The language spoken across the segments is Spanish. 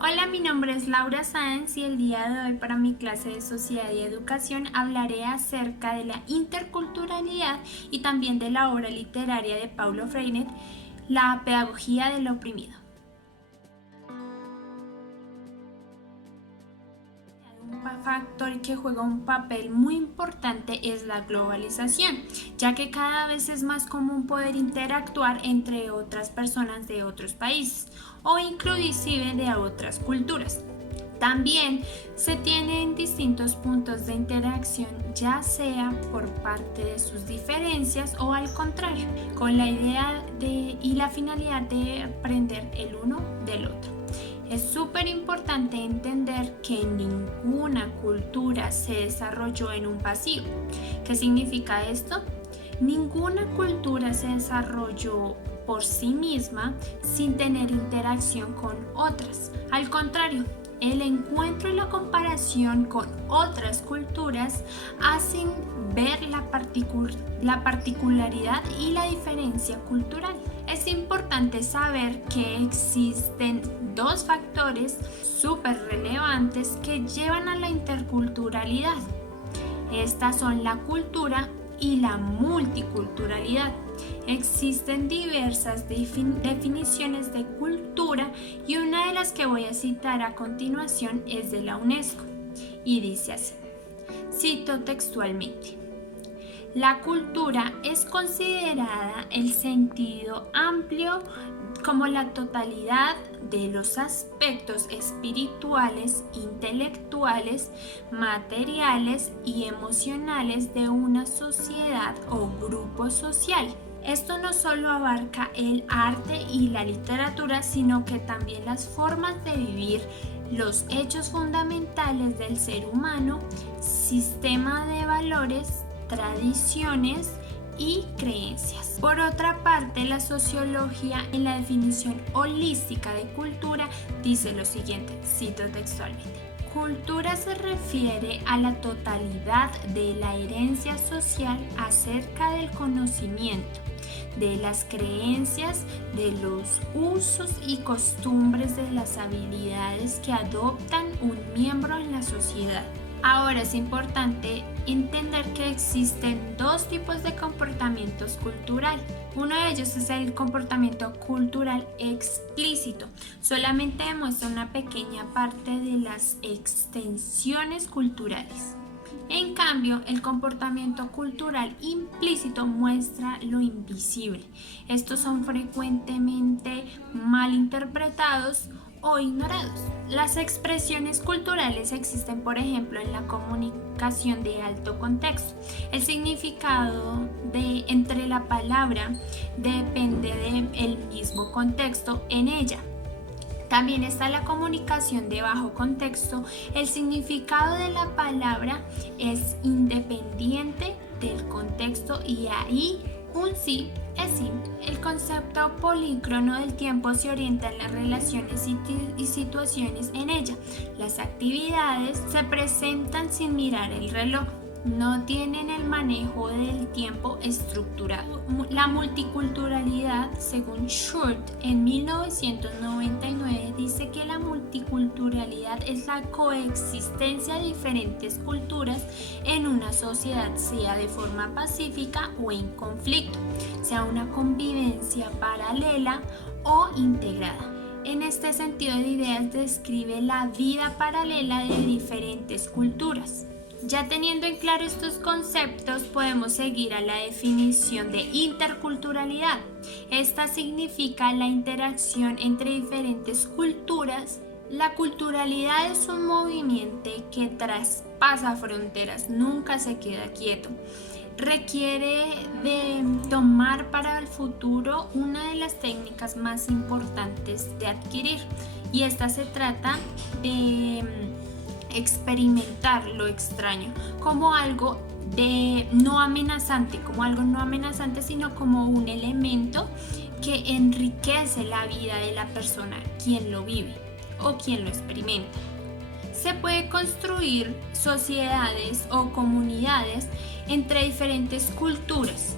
Hola, mi nombre es Laura Sáenz y el día de hoy para mi clase de Sociedad y Educación hablaré acerca de la interculturalidad y también de la obra literaria de Paulo Freire, La pedagogía del oprimido. Un factor que juega un papel muy importante es la globalización, ya que cada vez es más común poder interactuar entre otras personas de otros países o inclusive de otras culturas. También se tienen distintos puntos de interacción, ya sea por parte de sus diferencias o al contrario, con la idea y la finalidad de aprender el uno del otro. Es súper importante entender que ninguna cultura se desarrolló en un vacío. ¿Qué significa esto? Ninguna cultura se desarrolló por sí misma sin tener interacción con otras. Al contrario, el encuentro y la comparación con otras culturas hacen ver la particularidad y la diferencia cultural. Es importante saber que existen dos factores súper relevantes que llevan a la interculturalidad. Estas son la cultura y la multiculturalidad. Existen diversas definiciones de cultura y una de las que voy a citar a continuación es de la UNESCO y dice así, cito textualmente: la cultura es considerada el sentido amplio como la totalidad de los aspectos espirituales, intelectuales, materiales y emocionales de una sociedad o grupo social. Esto no solo abarca el arte y la literatura, sino que también las formas de vivir, los hechos fundamentales del ser humano, sistema de valores, tradiciones y creencias. Por otra parte, la sociología en la definición holística de cultura dice lo siguiente, cito textualmente: cultura se refiere a la totalidad de la herencia social acerca del conocimiento, de las creencias, de los usos y costumbres, de las habilidades que adoptan un miembro en la sociedad. Ahora es importante entender que existen dos tipos de comportamientos cultural. Uno de ellos es el comportamiento cultural explícito. Solamente demuestra una pequeña parte de las extensiones culturales. En cambio, el comportamiento cultural implícito muestra lo invisible. Estos son frecuentemente mal interpretados o ignorados. Las expresiones culturales existen, por ejemplo, en la comunicación de alto contexto. El significado entre la palabra depende del mismo contexto en ella. También está la comunicación de bajo contexto. El significado de la palabra es independiente del contexto y ahí un sí es sí. El concepto polícrono del tiempo se orienta en las relaciones y situaciones en ella. Las actividades se presentan sin mirar el reloj. No tienen el manejo del tiempo estructurado. La multiculturalidad, según Schurt en 1999, dice que la multiculturalidad es la coexistencia de diferentes culturas en una sociedad, sea de forma pacífica o en conflicto, sea una convivencia paralela o integrada. En este sentido de ideas describe la vida paralela de diferentes culturas. Ya teniendo en claro estos conceptos, podemos seguir a la definición de interculturalidad. Esta significa la interacción entre diferentes culturas. La culturalidad es un movimiento que traspasa fronteras, nunca se queda quieto. Requiere de tomar para el futuro una de las técnicas más importantes de adquirir, y esta se trata de experimentar lo extraño como algo no amenazante, sino como un elemento que enriquece la vida de la persona, quien lo vive o quien lo experimenta. Se puede construir sociedades o comunidades entre diferentes culturas,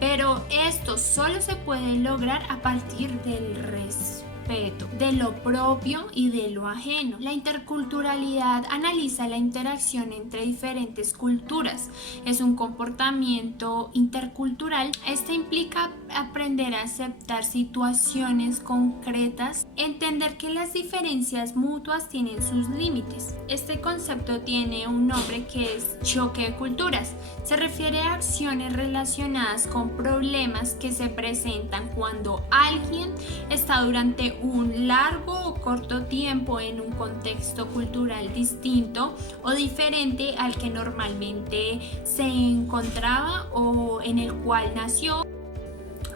pero esto solo se puede lograr a partir del respeto respeto de lo propio y de lo ajeno. La interculturalidad analiza la interacción entre diferentes culturas. Es un comportamiento intercultural. Este implica aprender a aceptar situaciones concretas, entender que las diferencias mutuas tienen sus límites. Este concepto tiene un nombre que es choque de culturas. Se refiere a acciones relacionadas con problemas que se presentan cuando alguien está durante un largo o corto tiempo en un contexto cultural distinto o diferente al que normalmente se encontraba o en el cual nació.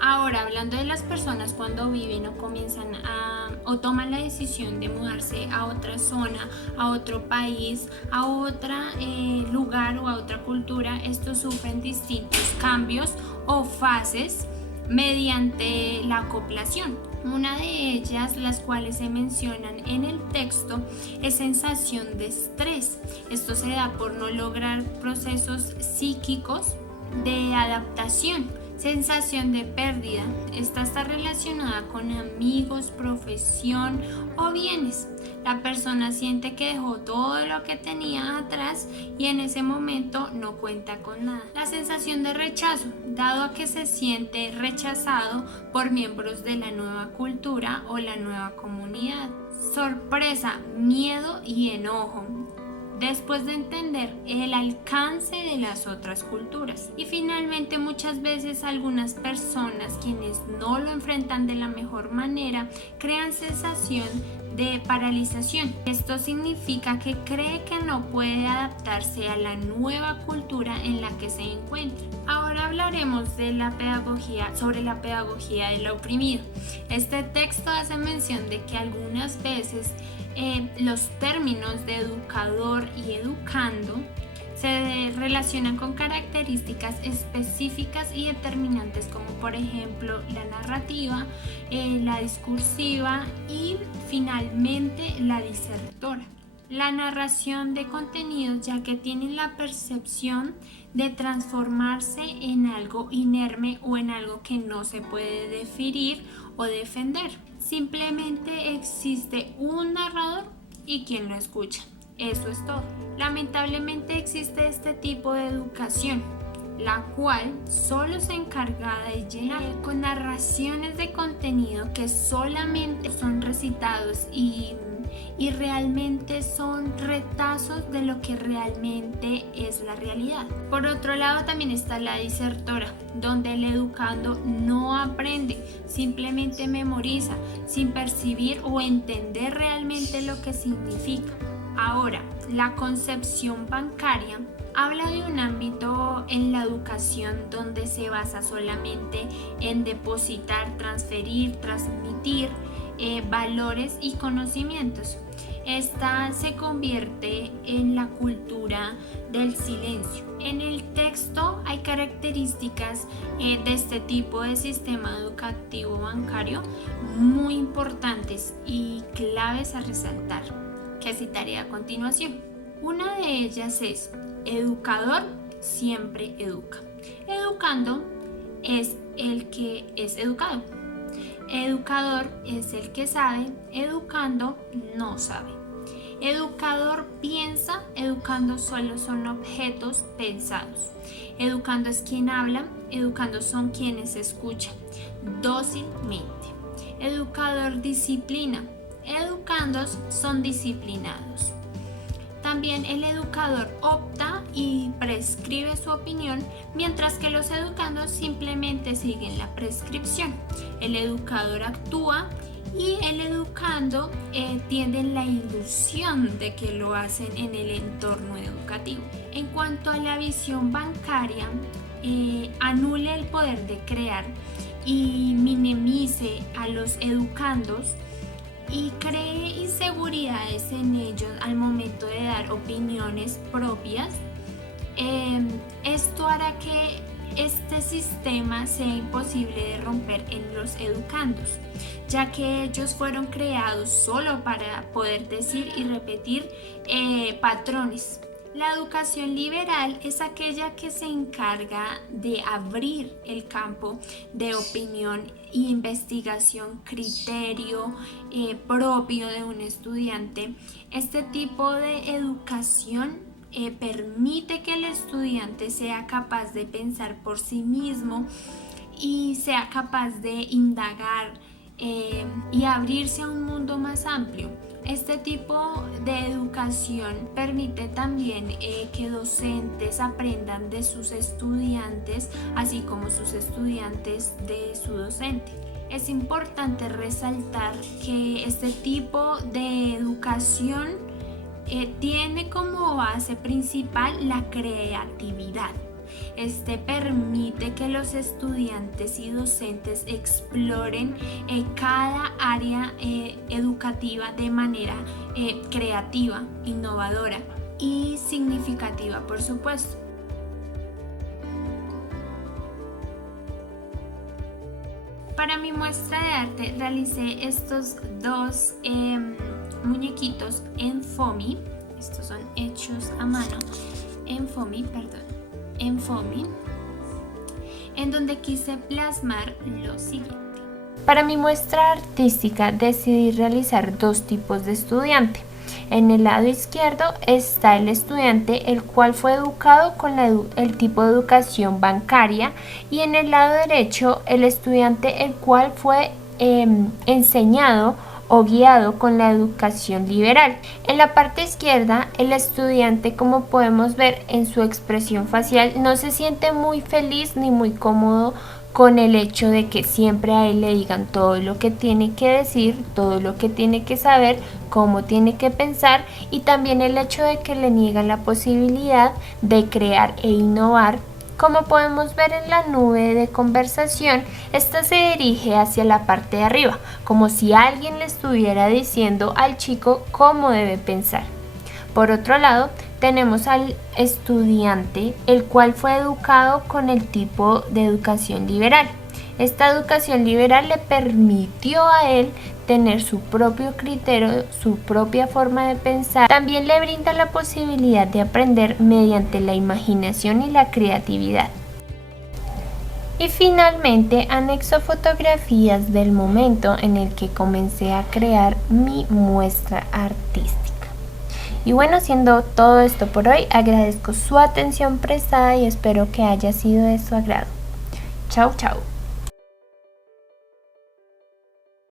Ahora, hablando de las personas cuando viven o comienzan o toman la decisión de mudarse a otra zona, a otro país, a otro lugar o a otra cultura, estos sufren distintos cambios o fases mediante la acoplación. Una de ellas, las cuales se mencionan en el texto, es sensación de estrés. Esto se da por no lograr procesos psíquicos de adaptación. Sensación de pérdida. Esta está relacionada con amigos, profesión o bienes. La persona siente que dejó todo lo que tenía atrás y en ese momento no cuenta con nada. La sensación de rechazo, dado a que se siente rechazado por miembros de la nueva cultura o la nueva comunidad. Sorpresa, miedo y enojo, después de entender el alcance de las otras culturas. Y finalmente, muchas veces algunas personas quienes no lo enfrentan de la mejor manera crean sensación de paralización. Esto significa que cree que no puede adaptarse a la nueva cultura en la que se encuentra. Ahora hablaremos de la pedagogía, sobre la pedagogía del oprimido. Este texto hace mención de que algunas veces los términos de educador y educando se relacionan con características específicas y determinantes como por ejemplo la narrativa, la discursiva y finalmente la disertora. La narración de contenidos, ya que tienen la percepción de transformarse en algo inerme o en algo que no se puede definir o defender. Simplemente existe un narrador y quien lo escucha. Eso es todo. Lamentablemente existe este tipo de educación, la cual solo se encarga de llenar con narraciones de contenido que solamente son recitados y realmente son retazos de lo que realmente es la realidad. Por otro lado, también está la disertora, donde el educando no aprende, simplemente memoriza, sin percibir o entender realmente lo que significa. Ahora, la concepción bancaria habla de un ámbito en la educación donde se basa solamente en depositar, transferir, transmitir valores y conocimientos. Esta se convierte en la cultura del silencio. En el texto hay características de este tipo de sistema educativo bancario muy importantes y claves a resaltar, que citaré a continuación. Una de ellas es: educador siempre educa. Educando es el que es educado. Educador es el que sabe, educando no sabe. Educador piensa, educando solo son objetos pensados. Educando es quien habla, educando son quienes escuchan dócilmente. Educador disciplina, educandos son disciplinados. También el educador opta y prescribe su opinión, mientras que los educandos simplemente siguen la prescripción. El educador actúa y el educando tiene la ilusión de que lo hacen en el entorno educativo. En cuanto a la visión bancaria, anula el poder de crear y minimice a los educandos y cree inseguridades en ellos al momento de dar opiniones propias. Esto hará que este sistema sea imposible de romper en los educandos, ya que ellos fueron creados solo para poder decir y repetir patrones La educación liberal es aquella que se encarga de abrir el campo de opinión e investigación, criterio propio de un estudiante. Este tipo de educación permite que el estudiante sea capaz de pensar por sí mismo y sea capaz de indagar y abrirse a un mundo más amplio. Este tipo de educación permite también que docentes aprendan de sus estudiantes, así como sus estudiantes de su docente. Es importante resaltar que este tipo de educación tiene como base principal la creatividad. Este permite que los estudiantes y docentes exploren cada área educativa de manera creativa, innovadora y significativa, por supuesto. Para mi muestra de arte realicé estos dos muñequitos en foamy. Estos son hechos a mano en foamy, en donde quise plasmar lo siguiente. Para mi muestra artística decidí realizar dos tipos de estudiante. En el lado izquierdo está el estudiante el cual fue educado con el tipo de educación bancaria, y en el lado derecho el estudiante el cual fue enseñado o guiado con la educación liberal. En la parte izquierda, el estudiante, como podemos ver en su expresión facial, no se siente muy feliz ni muy cómodo con el hecho de que siempre a él le digan todo lo que tiene que decir, todo lo que tiene que saber, cómo tiene que pensar, y también el hecho de que le niegan la posibilidad de crear e innovar. Como podemos ver en la nube de conversación, esta se dirige hacia la parte de arriba, como si alguien le estuviera diciendo al chico cómo debe pensar. Por otro lado, tenemos al estudiante, el cual fue educado con el tipo de educación liberal. Esta educación liberal le permitió a él tener su propio criterio, su propia forma de pensar. También le brinda la posibilidad de aprender mediante la imaginación y la creatividad. Y finalmente anexo fotografías del momento en el que comencé a crear mi muestra artística. Y bueno, siendo todo esto por hoy, agradezco su atención prestada y espero que haya sido de su agrado. Chau, chau.